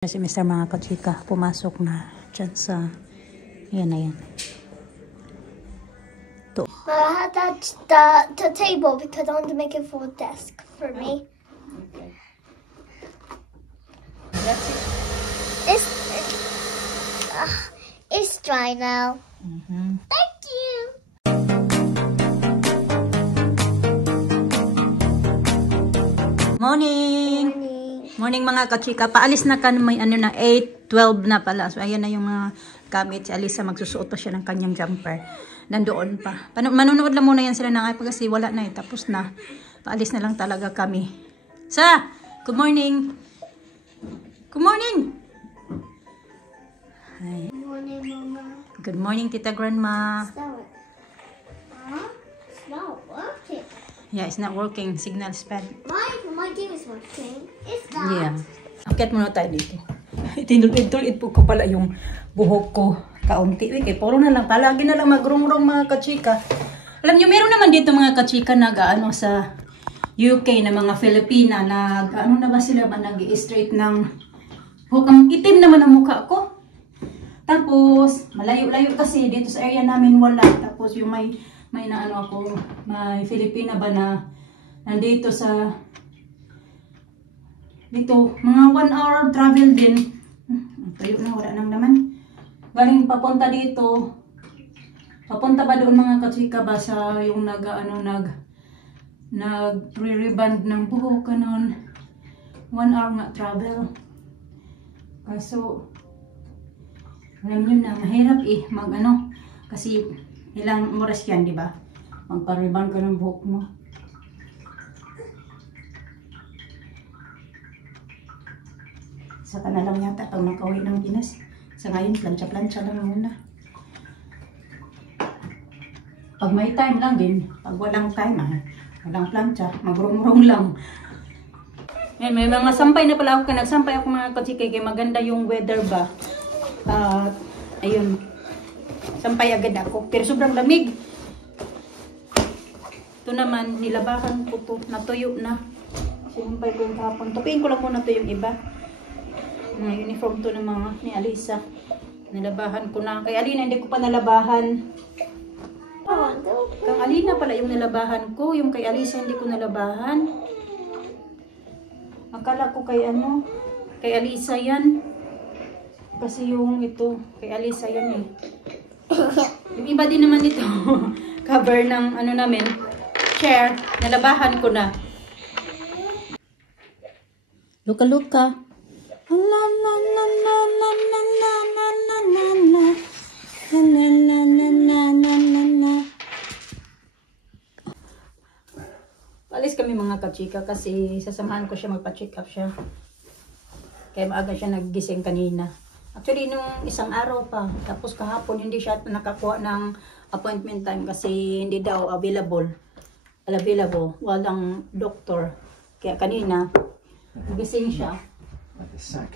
Si Mr. mga kachika, pumasok na dyan sa, yan na yan. To. I had the table because I want to make it for a desk for me. Okay. That's it. It's dry now. Thank you. Morning! Morning mga kachika. Paalis na ka may ano na 8:12 na pala. So ayan na yung mga gamit. Si Alisa magsusuot pa siya ng kanyang jumper. Nandoon pa. Manunood lang muna yan sila ng iPad kasi wala na eh. Tapos na. Paalis na lang talaga kami. Sa! Good morning! Good morning! Hi. Good morning, Mama. Good morning, Tita Grandma. Smell it. It's not working. Yeah, it's not working. Signal's bad. My game is working. It's not. Yeah. Akit muna tayo dito. Tinulid-tulid po ko pala yung buhok ko. Kaunti. Kaya puro na lang. Palagi na lang magrungrong mga kachika. Alam nyo, meron naman dito mga kachika nag-ano sa UK na mga Filipina. Nag-ano na ba sila ba? Nag-i-straight ng buhok. Ang itim naman ang mukha ko. Tapos, malayo-layo kasi dito sa area namin wala. Tapos yung may naano ako, may Filipina ba na nandito sa dito, mga 1 hour travel din. Tayo na, wala nang naman. Galing papunta dito. Papunta ba doon mga kachika ba sa yung nag-re-reband ng buhok kanon. 1 hour nga travel. Kaso, alam nyo na, mahirap eh, mag-ano. Kasi, ilang oras yan, di ba? Magpa-reband ka ng buhok mo. Saka na lang yata pag makauwi ng Pinas. Sa ngayon, plancha-plancha lang muna. Pag may time lang din, pag walang time, walang plancha, magrong-rong lang. May mga sampay na pala ako. Nagsampay ako mga kachika, kaya maganda yung weather ba. Ayun. Sampay agad ako. Pero sobrang lamig. Ito naman, nilabahan ko to. Natuyo na. Sampay ko yung kahapon. Tupiin ko lang muna to yung iba. Uniform to ng mga ni Alisa. Nilabahan ko na. Kay Alina, hindi ko pa nalabahan. Kang Alina pala yung nilabahan ko. Yung kay Alisa, hindi ko nalabahan. Akala ko kay ano, kay Alisa yan. Kasi yung ito, kay Alisa yan eh. Yung iba din naman ito. Cover ng ano namin, chair. Nalabahan ko na. Luka-luka. La la la la la la la la la la la la la la la. Alis kami mga kachika kasi sasamahan ko siya magpa-check up siya. Kaya maaga siya naggising kanina. Actually, nung isang araw pa. Tapos kahapon, hindi siya nakakuha ng appointment time kasi hindi daw available. Walang doktor. Kaya kanina, gising siya. Like a sack.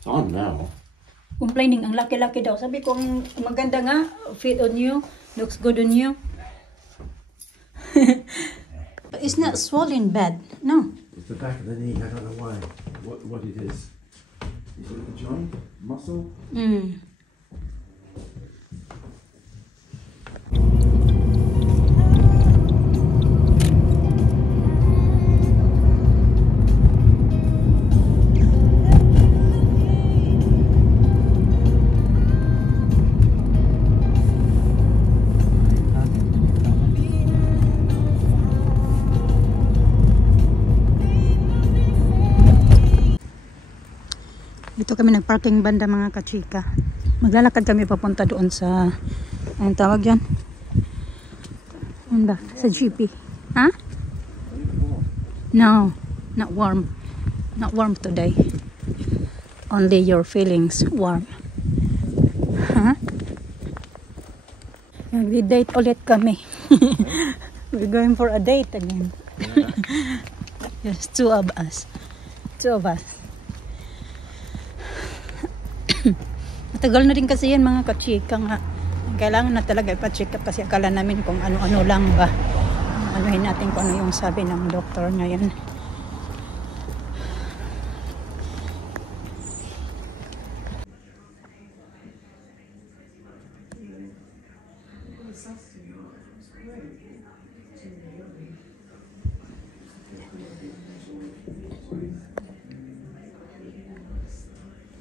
It's on now. Complaining, ang laki-laki daw. Sabi ko, maganda nga. Fit on you. Looks good on you. It's not swollen bad. No. It's the back of the knee. I don't know why. What it is. Is it the joint? Muscle? Dito kami nagparking banda mga kachika. Maglalakad kami papunta doon sa, anong tawag dyan? Ano ba? Sa GP. Ha? No, not warm. Not warm today. Only your feelings warm. Ha? Nag-date ulit kami. We're going for a date again. Yes, two of us. Matagal na rin kasi yan mga kachika nga. Kailangan na talaga ipa-check up kasi akala namin kung ano-ano lang ba. Anuhin natin kung ano yung sabi ng doktor ngayon.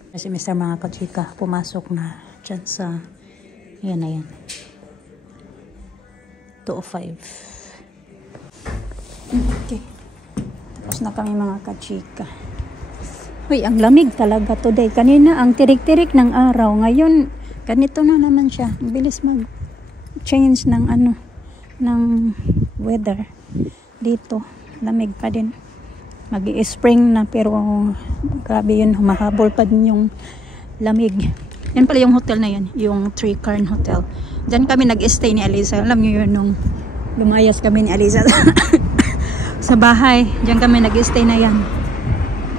Kasi Mr. mga kachika, pumasok na dyan sa, yan na yan. 2:05. Okay. Tapos na kami mga kachika. Uy, ang lamig talaga today. Kanina ang tirik-tirik ng araw. Ngayon, ganito na naman siya. Ang bilis mag-change ng ng weather. Dito, lamig pa din. Mag-i-spring na pero grabe yun, humahabol pa din yung lamig. Yan pala yung hotel na yan, yung 3-Carn Hotel. Diyan kami nag-stay ni Aliza. Alam niyo yun, nung lumayas kami ni Aliza sa bahay. Diyan kami nag-stay na yan.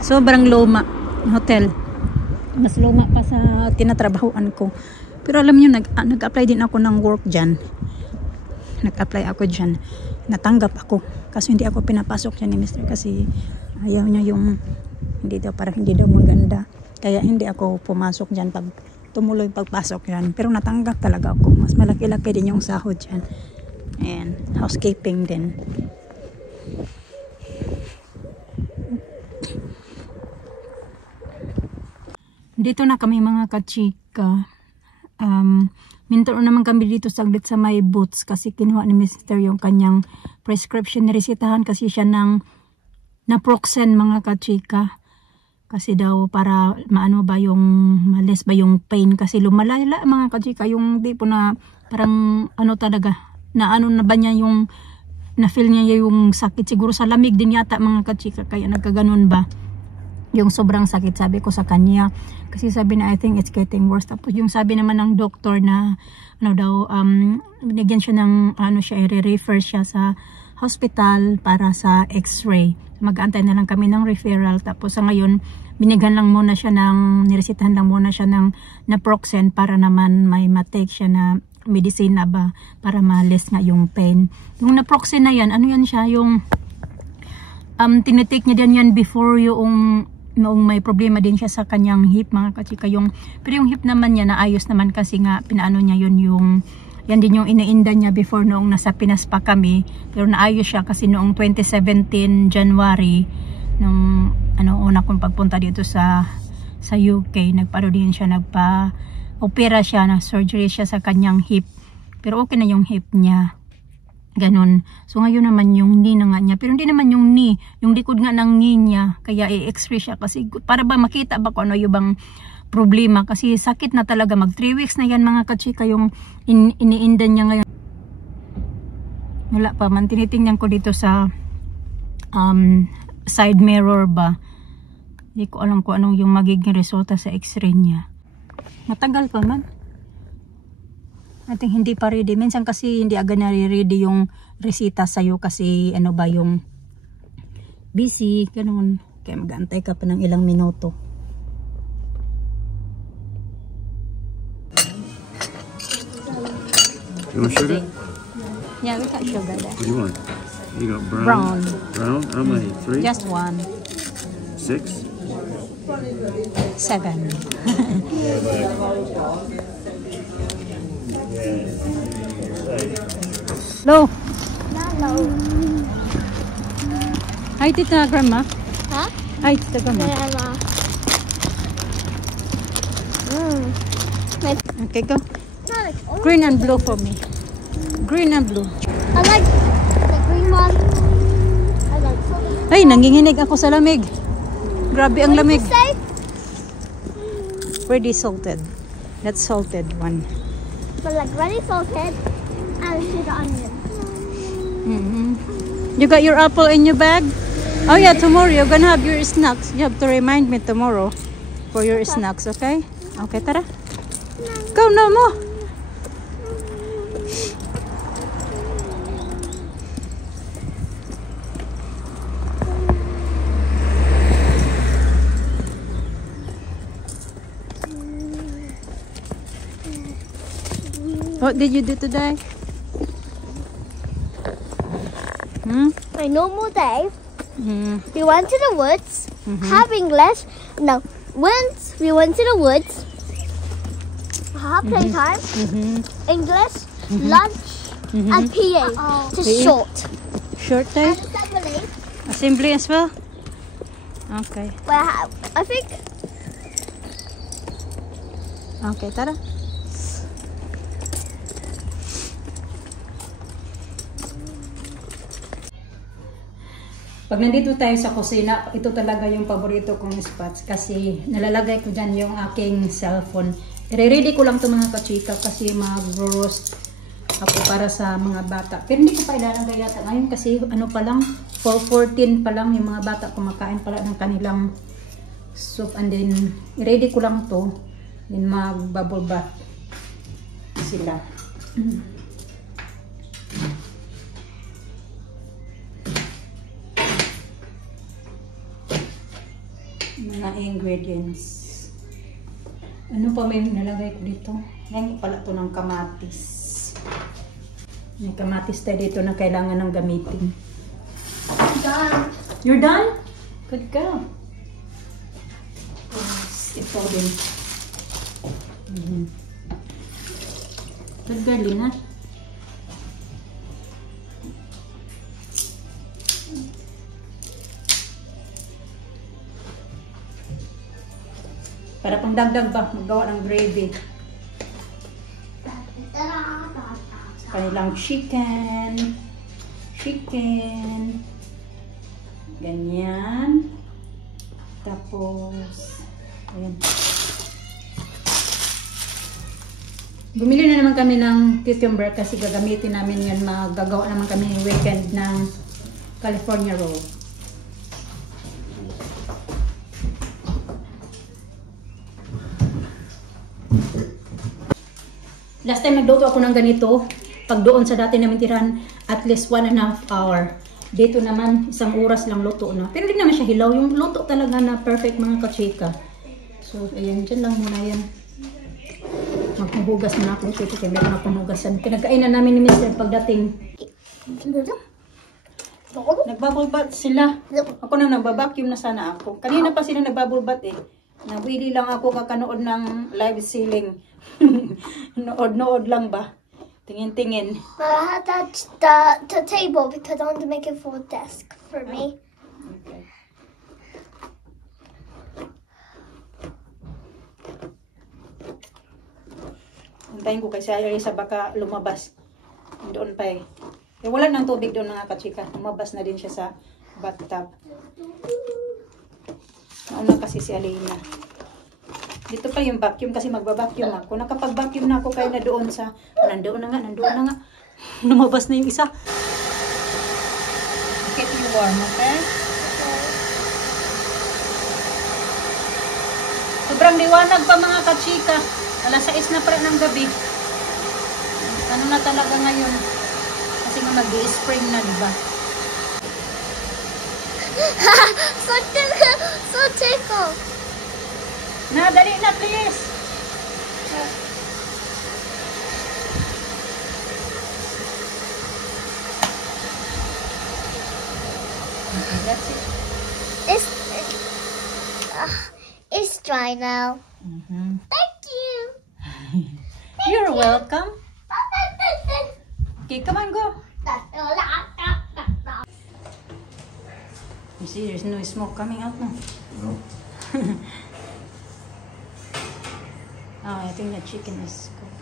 Sobrang luma hotel. Mas luma pa sa tinatrabahoan ko. Pero alam niyo, nag-apply din ako ng work dyan. Nag-apply ako dyan. Natanggap ako. Kasi hindi ako pinapasok dyan ni Mr. Kasi ayaw niya yung parang hindi daw maganda. Kaya hindi ako pumasok dyan pag tumuloy pagpasok yan. Pero natanggap talaga ako. Mas malaki-laki din yung sahod dyan. And housekeeping din. Dito na kami mga kachika. Minto naman kami dito saglit sa may Boots kasi kinuha ni Mr. yung kanyang prescription. Niresitahan kasi siya ng naproxen mga kachika. Kasi daw para maano ba yung malis ba yung pain kasi lumalala mga kachika. Yung di po na parang talaga na na ba niya yung na-feel niya yung sakit. Siguro sa lamig din yata mga kachika kaya nagkaganon ba. Yung sobrang sakit sabi ko sa kanya kasi sabi na I think it's getting worse. Tapos yung sabi naman ng doktor na binigyan siya ng i-refer siya sa hospital para sa x-ray. Mag-aantay na lang kami ng referral. Tapos sa ngayon binigyan lang muna siya niresitahan lang muna siya ng naproxen para naman may matake siya na medicine ba para malis nga yung pain. Yung naproxen na yan, yan siya yung tinitake niya din yan before yung noong may problema din siya sa kanyang hip mga kachika. Pero yung hip naman niya naayos naman kasi nga pinaano niya yan din yung iniinda niya before noong nasa Pinas pa kami. Pero naayos siya kasi noong 2017 January nung una kong pagpunta dito sa UK, nagpa-opera siya, na surgery siya sa kanyang hip. Pero okay na yung hip niya. Ganun. So ngayon naman yung knee na nga niya. Pero hindi naman yung knee. Yung likod nga ng knee niya. Kaya i-x-ray siya. Kasi para ba makita ba kung ano yung bang problema. Kasi sakit na talaga. Mag 3 weeks na yan mga kachika yung iniindan niya ngayon. Wala pa man. Tinitingnan ko dito sa side mirror ba. Hindi ko alam kung anong yung magiging resulta sa x-ray niya. Matagal pa man. I think hindi pa ready. Minsan kasi hindi agad na ready yung resita sa'yo kasi yung busy, ganun. Kaya mag-aantay ka pa ng ilang minuto. You want sugar? Yeah, we got sugar there. What do you want? You got brown. Brown. Brown? How many? 3? Just 1. 6? 7. Hello. Hello. Hi, Tita Grandma. Huh? Hi, Tita Grandma. Grandma. Okay, go. Green and blue for me. Green and blue. I like the green one. I like salted. Ay, nanginginig ako sa lamig. Grabe ang lamig. Say? Ready salted. That's salted one. But like ready salted and sugar onion. You got your apple in your bag? Oh yeah, tomorrow you're gonna have your snacks. You have to remind me tomorrow for your snacks, okay? Okay, tara. Go na mo. What did you do today? My normal day. We went to the woods, have English. No, once we went to the woods, have playtime, English, lunch, and PA. Just short. Short day? And assembly. Assembly as well? Okay. Where I think Okay, tara. Pag nandito tayo sa kusina, ito talaga yung paborito kong spots kasi nalalagay ko dyan yung aking cellphone. I-ready ko lang ito mga kachika kasi mag-roast ako para sa mga bata. Pero hindi ko pa ilalagay yata ngayon kasi ano pa lang, 4:14 pa lang yung mga bata kumakain pala ng kanilang soup. And then, i-ready ko lang to. Then mag-bubble bath sila. Mga ingredients. Ano pa may nalagay ko dito? Ngayon pala to ng kamatis. May kamatis tayo dito na kailangan ng gamitin. Done. You're done? Good girl. Yes, ito din. Good girl, Lina. Para pang dagdag ba, maggawa ng gravy. Kanilang chicken. Ganyan. Tapos, ayan. Bumili na naman kami ng cucumber kasi gagamitin namin yun. Magagawa naman kami weekend ng California roll. Last time nagluto ako ng ganito, pag doon sa dati namin tirahan, at least 1.5 hour. Dito naman, 1 oras lang luto na. Pero hindi naman siya hilaw. Yung luto talaga na perfect mga kachika. So, ayan, dyan lang muna yan. Maghuhugas na ako. Ito, kaya meron akong hugasan. Kinagkainan namin ni Mr. pagdating. Nagbubble bath sila. Ako na nagbabacuum na sana ako. Kanina pa sila nagbubble bath eh. Nabili lang ako kakanood ng live ceiling. Nood lang ba? Tingin-tingin. But I had the table because I want to make it full desk for me. Okay. Antayin ko kasi Arisa baka lumabas. Doon pa eh. Wala nang tubig doon mga kachika. Lumabas na din siya sa bathtub. Nauna kasi si Alina. Dito pa yung vacuum kasi magba-vacuum ako. Nakapag-vacuum na ako kaya na doon sa... Nandoon na nga. Lumabas na yung isa. Keep you warm, okay? Sobrang liwanag pa mga kachika. Alas 6 na pala ng gabi. Ano na talaga ngayon? Kasi nga mag-i-spring na, diba? So tickle. Na, dali na, please. Okay, that's it. It's dry now. Thank you. You're welcome. Okay, come on, go. You see, there's no smoke coming out now. No. Oh, I think the chicken is cooked.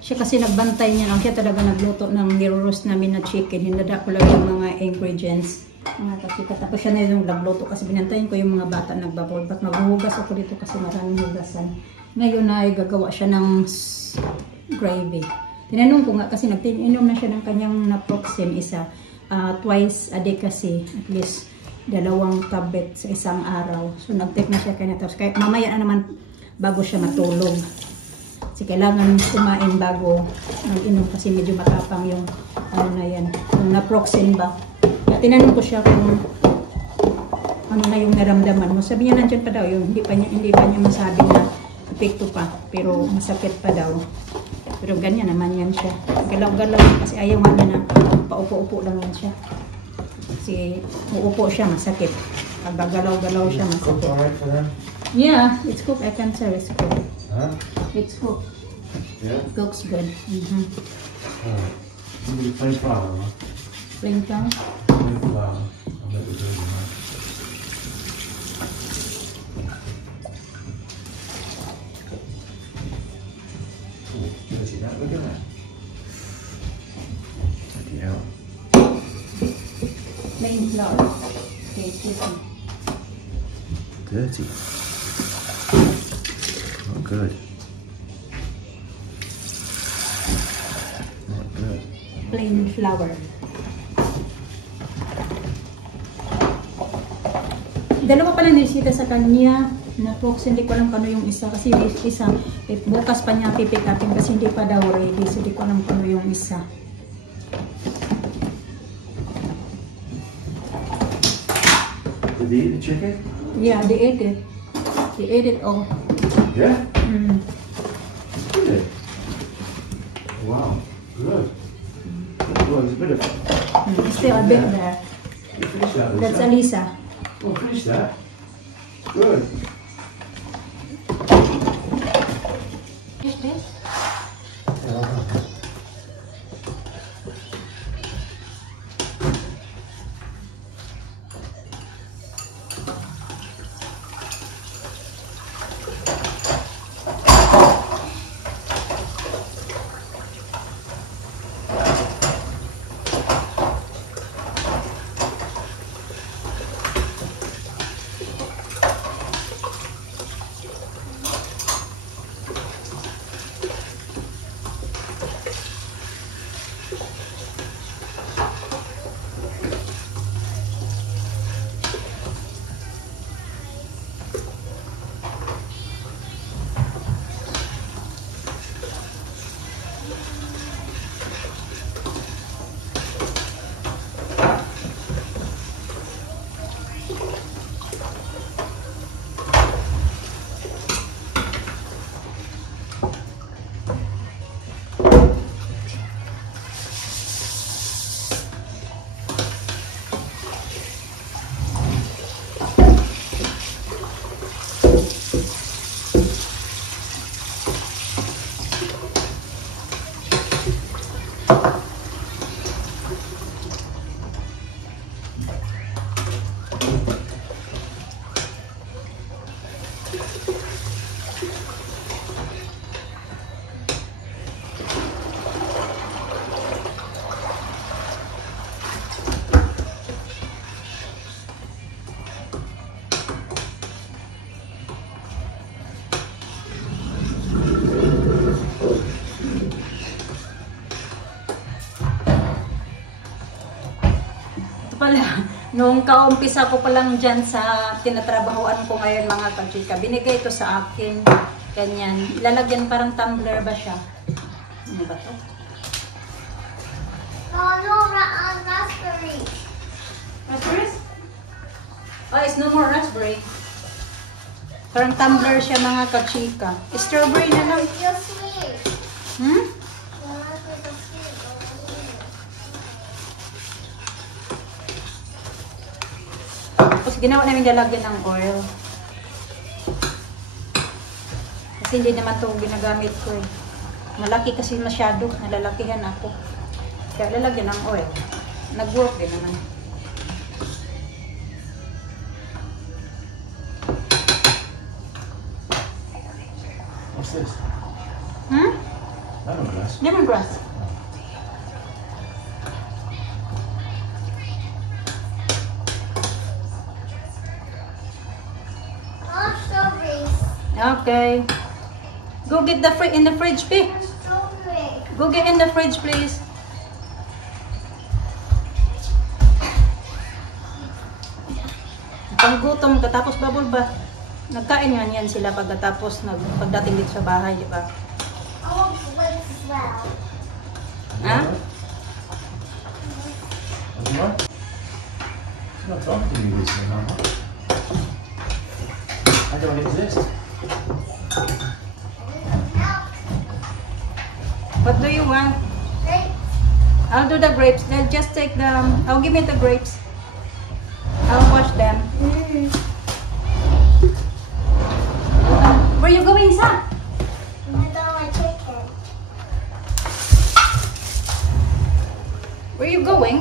Siya kasi nagbantay niya lang. Siya talaga nagluto ng niro-roast namin na chicken. Hinada ko lang yung mga ingredients. Mga kachika. Tapos siya na yung nagluto kasi binantayin ko yung mga bata nagbabol. Ba't maghuhugas ako dito kasi maraming hugasan. Ngayon ay gagawa siya ng gravy. Tinanong ko nga kasi nagtinom na siya ng kanyang naproxen isa. Twice a day kasi, at least 2 tablet sa isang araw. So nag-take na siya kanya. Tapos kaya mamaya na naman bago siya matulog. Kasi kailangan kumain bago mag-inom kasi medyo matapang yung ano na yan, yung naproxen ba. Kaya tinanong ko siya kung ano na yung naramdaman mo. Sabi niya nandiyan pa daw yung hindi pa niya masabi na epekto pa, pero masakit pa daw. Pero ganyan naman yan siya. Galaw-galaw kasi ayaw nga niya na paupo-upo lang yan siya. Kasi uupo siya, masakit. Pag gagalaw-galaw siya, masakit. Alright for them? Yeah, it's cooked. I can tell it's cooked. Huh? It's cooked. Yeah? It cooks good. Alright. Plain flour, huh? Plain flour. Plain flour. let the baby know. Oh, dirty that, look at that. Bloody hell. Plain flour. Okay, excuse me. Dirty. Not good. Not good. Plain flour. Dalawa pala nilisita sa kanya na folks, hindi ko alam kano yung isa kasi yung isa bukas pa niya pipick upin kasi hindi pa daw ready, so hindi ko alam kano yung isa. Did they eat the chicken? Yeah, they ate it. They ate it all. Yeah? Mm. Good. Wow, good. Well, there's a bit of... Still a bit there. You finished that, That's Lisa? Alisa. Well, finish that. Good. Finish this? Nung kaumpisa ko pa lang dyan sa tinatrabahoan ko ngayon mga kachika, binigay ito sa akin. Ganyan. Lalagyan parang tumbler ba siya? Ano ba ito? No, raspberry. Raspberries? Oh, it's no more raspberry. Parang tumbler siya mga kachika. Strawberry na lang. You're sweet. Hmm? Tapos ginawa namin lalagyan ng oil. Kasi hindi naman ito ginagamit ko eh. Malaki kasi masyado. Nalalakihan ako. Kaya lalagyan ng oil. Nag-work din naman. What's this? Hmm? Lemongrass. Lemongrass. Okay. Go get the in the fridge, P. Go get in the fridge, please. Panggutom katapos babol ba? Nagkain yan sila pagkatapos pagdating dito sa bahay, di ba? Ha? What? She's not talking to me recently, Mama. I don't exist. What do you want? I'll do the grapes. Then just take the. I'll give me the grapes. I'll wash them. Where you going, son? Where you going?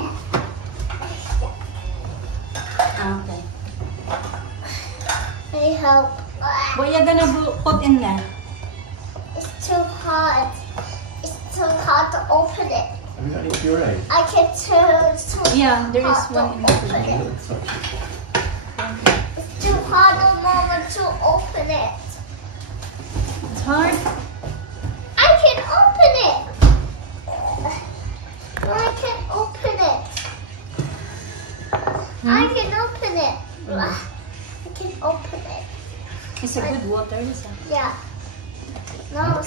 help. What you gonna put in there? It's too hard. It's too hard to open it. Have you got any puree? I can turn too Yeah, there is hard one to in the open it. Touch it. It's too hard at the moment to open it. It's hard. I can open it. I can open it. I can open it. I can open it. It's a good water, is it? Yeah. No,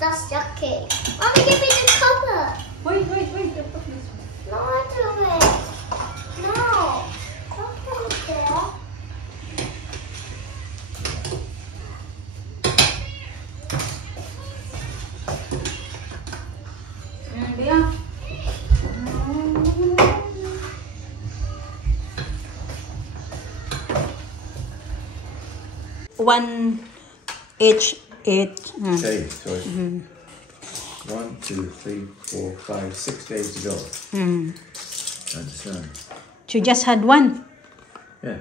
that's yucky. Mommy, give me the cover. Wait. Put this. No, I do it. No. Don't put it there. Yeah. One each. Okay, so it's 1, 2, 3, 4, 5, 6 days to go. I understand. You just had one. Yeah.